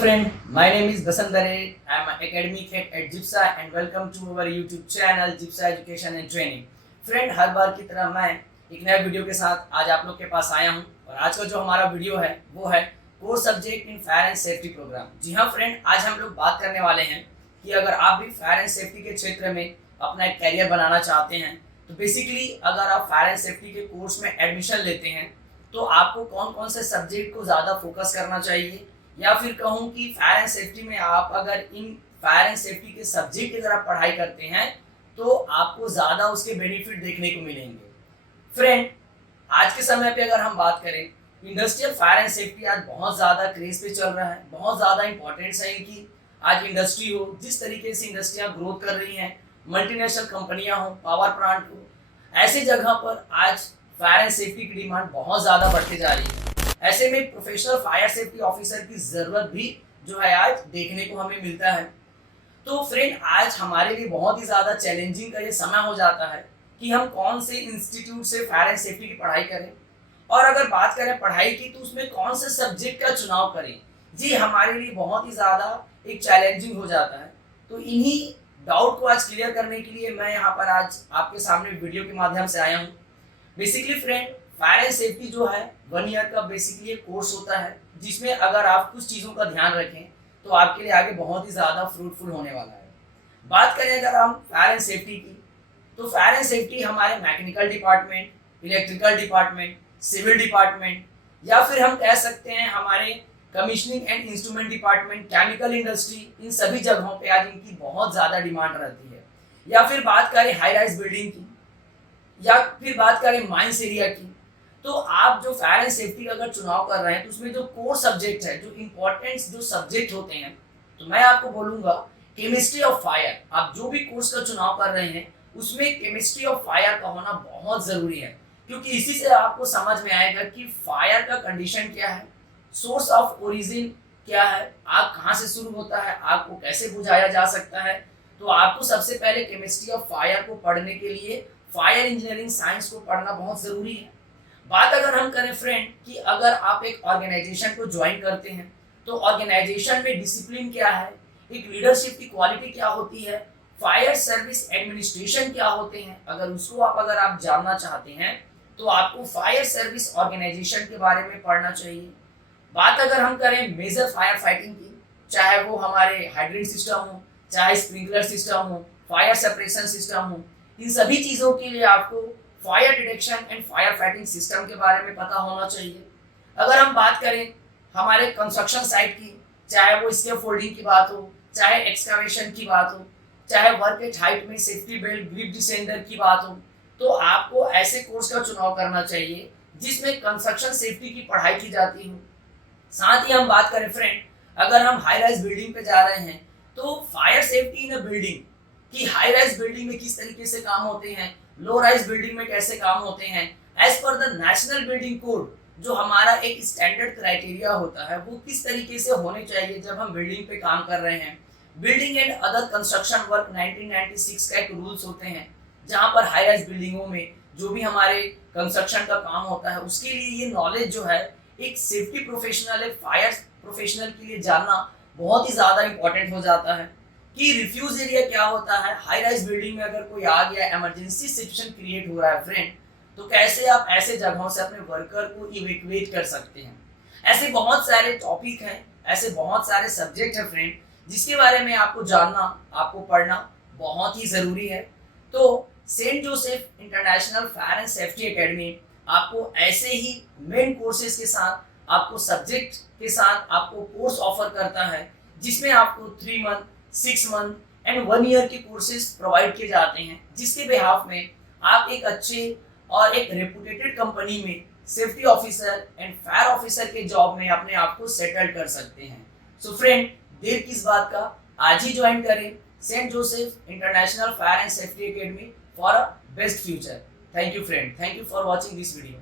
Friend, my name is Basant Dare. I am an academic head at JIPSA and welcome to our YouTube channel JIPSA Education and Training. Friend, हर बार की तरह मैं एक नए video के साथ आज आप लोग के पास आया हूं और आज का जो हमारा वीडियो है वो है core subject in fire and safety programme. जी हाँ फ्रेंड, आज हम लोग बात करने वाले हैं कि अगर आप भी फायर एंड सेफ्टी के क्षेत्र में अपना एक कैरियर बनाना चाहते हैं तो बेसिकली अगर आप फायर एंड सेफ्टी के कोर्स में एडमिशन लेते हैं तो आपको कौन कौन से सब्जेक्ट को ज़्यादा फोकस करना चाहिए, या फिर कहूँ कि फायर एंड सेफ्टी में आप अगर इन फायर एंड सेफ्टी के सब्जेक्ट अगर आप पढ़ाई करते हैं तो आपको ज़्यादा उसके बेनिफिट देखने को मिलेंगे। फ्रेंड, आज के समय पे अगर हम बात करें, इंडस्ट्रियल फायर एंड सेफ्टी आज बहुत ज़्यादा क्रेज पे चल रहा है, बहुत ज़्यादा इंपॉर्टेंस है इनकी। आज इंडस्ट्री हो, जिस तरीके से इंडस्ट्रियाँ ग्रोथ कर रही हैं, मल्टीनेशनल कंपनियाँ हो, पावर प्लांट हो, ऐसी जगह पर आज फायर एंड सेफ्टी की डिमांड बहुत ज़्यादा बढ़ती जा रही है। ऐसे में प्रोफेशनल फायर सेफ्टी ऑफिसर की ज़रूरत भी जो है आज देखने को हमें मिलता है। तो फ्रेंड, आज हमारे लिए बहुत ही ज़्यादा चैलेंजिंग का ये समय हो जाता है कि हम कौन से इंस्टीट्यूट से फायर एंड सेफ्टी की पढ़ाई करें, और अगर बात करें पढ़ाई की तो उसमें कौन से सब्जेक्ट का चुनाव करें। जी, हमारे लिए बहुत ही ज़्यादा एक चैलेंजिंग हो जाता है। तो इन्हीं डाउट को आज क्लियर करने के लिए मैं यहाँ पर आज आपके सामने वीडियो के माध्यम से आया हूँ। Basically friend, fire and safety जो है 1 ईयर का बेसिकली एक कोर्स होता है, जिसमें अगर आप कुछ चीज़ों का ध्यान रखें तो आपके लिए आगे बहुत ही ज़्यादा फ्रूटफुल होने वाला है। बात करें अगर हम फायर एंड सेफ्टी की, तो फायर एंड सेफ्टी हमारे mechanical department, electrical department, civil department, या फिर हम कह सकते हैं हमारे commissioning and instrument department, chemical industry, इन सभी जगहों पे आज इनकी बहुत ज़्यादा डिमांड रहती है। या फिर बात करें हाई राइज बिल्डिंग की, या फिर बात करें माइंस एरिया की, तो आप जो फायर एंड सेफ्टी का अगर चुनाव कर रहे हैं तो उसमें जो कोर सब्जेक्ट है, जो इम्पोर्टेंट जो सब्जेक्ट होते हैं, तो मैं आपको बोलूँगा केमिस्ट्री ऑफ फायर। आप जो भी कोर्स का चुनाव कर रहे हैं उसमें केमिस्ट्री ऑफ फायर का होना बहुत ज़रूरी है, क्योंकि इसी से आपको समझ में आएगा कि फायर का कंडीशन क्या है, सोर्स ऑफ ओरिजिन क्या है, आग कहाँ से शुरू होता है, आग को कैसे बुझाया जा सकता है। तो आपको सबसे पहले केमिस्ट्री ऑफ फायर को पढ़ने के लिए फायर इंजीनियरिंग साइंस को पढ़ना बहुत ज़रूरी है। बात अगर हम करें फ्रेंड कि अगर आप एक ऑर्गेनाइजेशन को ज्वाइन करते हैं तो ऑर्गेनाइजेशन में डिसिप्लिन क्या है, एक लीडरशिप की क्वालिटी क्या होती है, फायर सर्विस एडमिनिस्ट्रेशन क्या होते हैं, अगर उसको अगर आप जानना चाहते हैं तो आपको फायर सर्विस ऑर्गेनाइजेशन के बारे में पढ़ना चाहिए। बात अगर हम करें मेजर फायर फाइटिंग की, चाहे वो हमारे हाइड्रेंट सिस्टम हो, चाहे स्प्रिंकलर सिस्टम हो, फायर सेपरेशन सिस्टम हो, इन सभी चीज़ों के लिए आपको fire detection and fire fighting system के बारे में पता होना चाहिए। अगर हम बात करें हमारे कंस्ट्रक्शन साइट की, चाहे वो स्केप फोल्डिंग की बात हो, चाहे एक्सकावेशन की बात हो, चाहे वर्क एट हाइट में सेफ्टी बेल्ट, ग्रिप डिसेंडर की बात हो, तो आपको ऐसे कोर्स का चुनाव करना चाहिए जिसमें कंस्ट्रक्शन सेफ्टी की पढ़ाई की जाती हो। साथ ही हम बात करें फ्रेंड, अगर हम हाई राइज बिल्डिंग पे जा रहे हैं तो fire safety in a building कि हाई राइज बिल्डिंग में किस तरीके से काम होते हैं, लो राइज बिल्डिंग में कैसे काम होते हैं, as per the national building code, जो हमारा एक स्टैंडर्ड क्राइटेरिया होता है वो किस तरीके से होने चाहिए जब हम बिल्डिंग पे काम कर रहे हैं। Building and other construction work 1996 का एक रूल्स होते हैं, जहाँ पर हाई राइज बिल्डिंगों में जो भी हमारे कंस्ट्रक्शन का काम होता है उसके लिए ये नॉलेज जो है एक सेफ्टी प्रोफेशनल, एक फायर प्रोफेशनल के लिए जानना बहुत ही ज़्यादा इंपॉर्टेंट हो जाता है कि रिफ्यूज एरिया क्या होता है। हाई राइज बिल्डिंग में अगर कोई आग या इमरजेंसी सिचुएशन क्रिएट हो रहा है फ्रेंड, तो कैसे आप ऐसे जगहों से अपने वर्कर को इवैक्यूएट कर सकते हैं। ऐसे बहुत सारे टॉपिक हैं, ऐसे बहुत सारे सब्जेक्ट हैं फ्रेंड, जिसके बारे में आपको जानना, आपको पढ़ना बहुत ही ज़रूरी है। तो Saint Joseph International Fire and Safety Academy आपको ऐसे ही मेन कोर्सेज के साथ, आपको सब्जेक्ट के साथ आपको कोर्स ऑफर करता है, जिसमें आपको 3 मंथ, 6 मंथ एंड 1 ईयर के कोर्सेज प्रोवाइड किए जाते हैं, जिसके बिहाफ में आप एक अच्छे और एक रेपुटेटेड कंपनी में safety officer and fire officer के जॉब में अपने आप को सेटल कर सकते हैं। सो फ्रेंड, देर किस बात का, आज ही ज्वाइन करें Saint Joseph International Fire and Safety Academy for a best future. Thank you friend, thank you for watching this video.